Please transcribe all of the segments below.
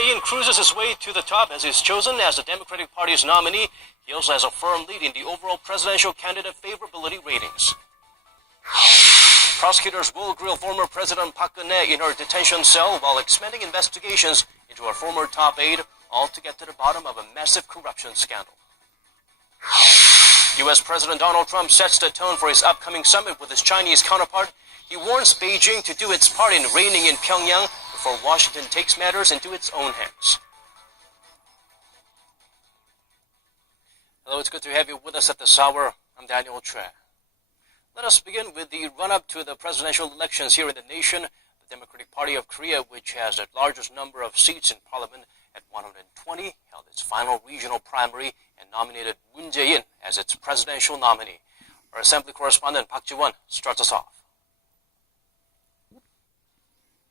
Ian cruises his way to the top as he's chosen as the Democratic Party's nominee. He also has a firm lead in the overall presidential candidate favorability ratings. Prosecutors will grill former President Park Geun-hye in her detention cell while expanding investigations into her former top aide, all to get to the bottom of a massive corruption scandal. U.S. President Donald Trump sets the tone for his upcoming summit with his Chinese counterpart. He warns Beijing to do its part in reigning in Pyongyang before Washington takes matters into its own hands. Hello, it's good to have you with us at this hour. I'm Daniel Choi. Let us begin with the run-up to the presidential elections here in the nation. The Democratic Party of Korea, which has the largest number of seats in parliament at 120, held its final regional primary and nominated Moon Jae-in as its presidential nominee. Our Assembly correspondent Park Ji-won starts us off.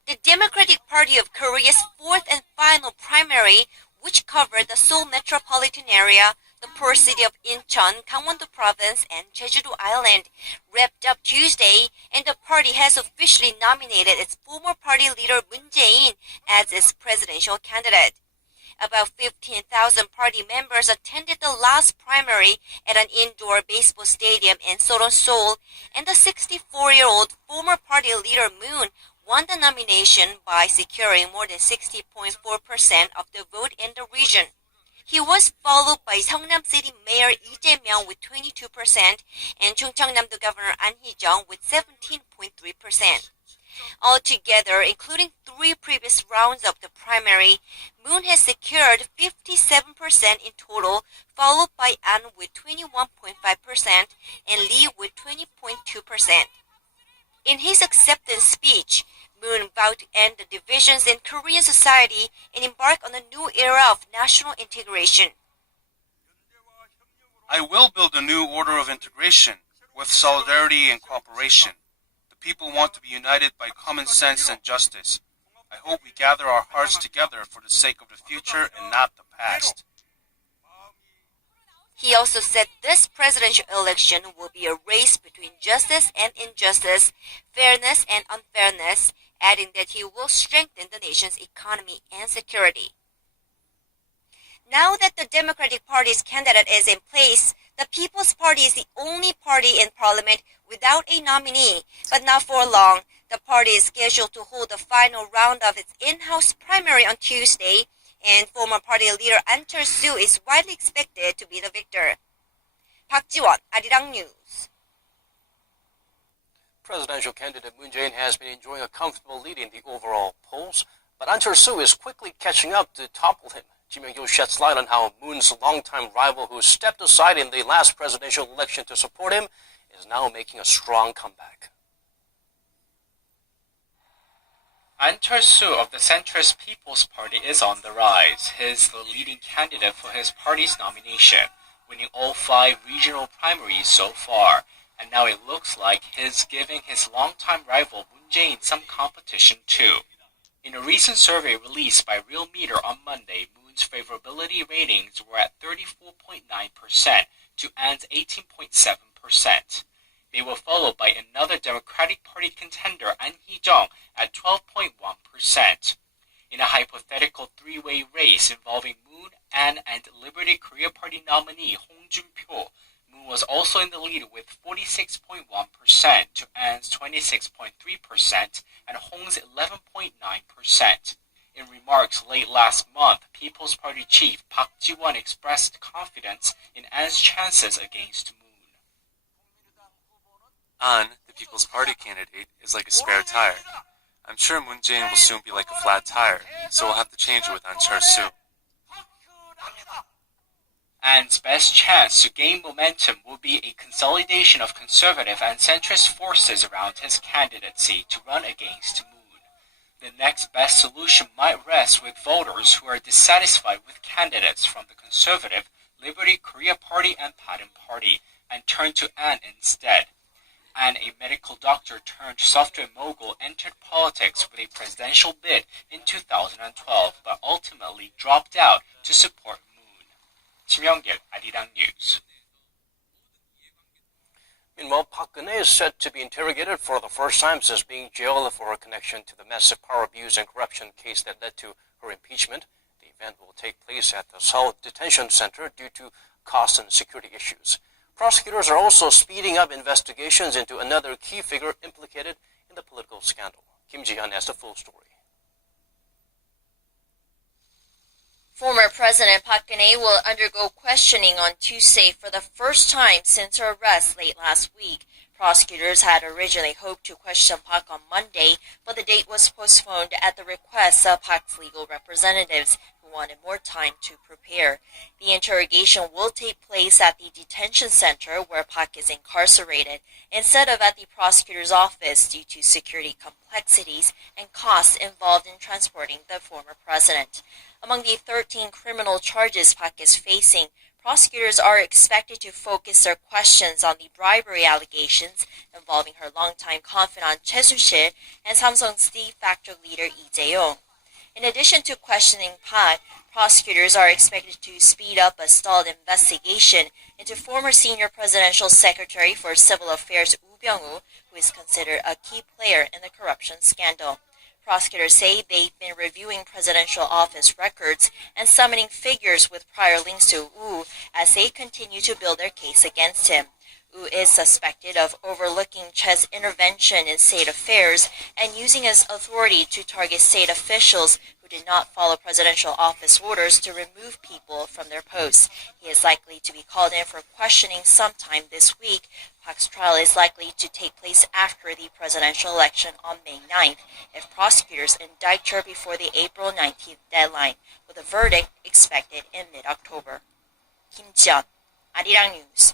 The Democratic Party of Korea's fourth and final primary, which covered the Seoul metropolitan area, the poor city of Incheon, Gangwon-do province, and Jeju-do Island, wrapped up Tuesday, and the party has officially nominated its former party leader Moon Jae-in as its presidential candidate. About 15,000 party members attended the last primary at an indoor baseball stadium in Soron, Seoul, and the 64-year-old former party leader Moon won the nomination by securing more than 60.4% of the vote in the region. He was followed by Seongnam City Mayor Lee Jae-myung with 22% and Chungcheongnam-do Governor An Hee-jung with 17.3%. Altogether, including 3 previous rounds of the primary, Moon has secured 57% in total, followed by An with 21.5% and Lee with 20.2%. In his acceptance speech, Moon vowed to end the divisions in Korean society and embark on a new era of national integration. I will build a new order of integration with solidarity and cooperation. The people want to be united by common sense and justice. I hope we gather our hearts together for the sake of the future and not the past. He also said this presidential election will be a race between justice and injustice, fairness and unfairness, adding that he will strengthen the nation's economy and security. Now that the Democratic Party's candidate is in place, the People's Party is the only party in parliament without a nominee, but not for long. The party is scheduled to hold the final round of its in-house primary on Tuesday, and former party leader An Chol-soo is widely expected to be the victor. Park Ji-won, Arirang News. Presidential candidate Moon Jae-in has been enjoying a comfortable lead in the overall polls, but An Chol-soo is quickly catching up to topple him. Ji Myung-gil sheds light on how Moon's longtime rival, who stepped aside in the last presidential election to support him, is now making a strong comeback. An Chol-soo of the centrist People's Party is on the rise. He is the leading candidate for his party's nomination, winning all 5 regional primaries so far, and now it looks like he's giving his longtime rival Moon Jae-in some competition too. In a recent survey released by Real Meter on Monday, Moon's favorability ratings were at 34.9% to An's 18.7%. They were followed by another Democratic Party contender, An Hee-jung, at 12.1%. In a hypothetical 3-way race involving Moon, An, and Liberty Korea Party nominee Hong Jun-pyo, Moon was also in the lead with 46.1% to An's 26.3% and Hong's 11.9%. In remarks late last month, People's Party chief Park Ji-won expressed confidence in An's chances against Moon. An, the People's Party candidate, is like a spare tire. I'm sure Moon Jae-in will soon be like a flat tire, so we'll have to change it with An Chol-soo. An's best chance to gain momentum will be a consolidation of conservative and centrist forces around his candidacy to run against Moon. The next best solution might rest with voters who are dissatisfied with candidates from the conservative Liberty Korea Party and Padam Party and turn to An instead. An, a medical doctor turned software mogul, entered politics with a presidential bid in 2012, but ultimately dropped out to support Moon. Ji Myung-gil, Arirang News. Meanwhile, Park Geun-hye is set to be interrogated for the first time since being jailed for her connection to the massive power abuse and corruption case that led to her impeachment. The event will take place at the Seoul Detention Center due to cost and security issues. Prosecutors are also speeding up investigations into another key figure implicated in the political scandal. Kim Ji-hyun has the full story. Former President Park Geun-hye will undergo questioning on Tuesday for the first time since her arrest late last week. Prosecutors had originally hoped to question Park on Monday, but the date was postponed at the request of Park's legal representatives, who wanted more time to prepare. The interrogation will take place at the detention center where Park is incarcerated, instead of at the prosecutor's office due to security complexities and costs involved in transporting the former president. Among the 13 criminal charges Park is facing, prosecutors are expected to focus their questions on the bribery allegations involving her longtime confidant Choi Soo-sil and Samsung's de facto leader Lee Jae-yong. In addition to questioning Park, prosecutors are expected to speed up a stalled investigation into former senior presidential secretary for civil affairs Woo Byung-woo, who is considered a key player in the corruption scandal. Prosecutors say they've been reviewing presidential office records and summoning figures with prior links to Woo as they continue to build their case against him. Woo is suspected of overlooking Choi's intervention in state affairs and using his authority to target state officials who did not follow presidential office orders to remove people from their posts. He is likely to be called in for questioning sometime this week. Park's trial is likely to take place after the presidential election on May 9th, if prosecutors indict her before the April 19th deadline, with a verdict expected in mid-October. Kim Ji-hyun, Arirang News.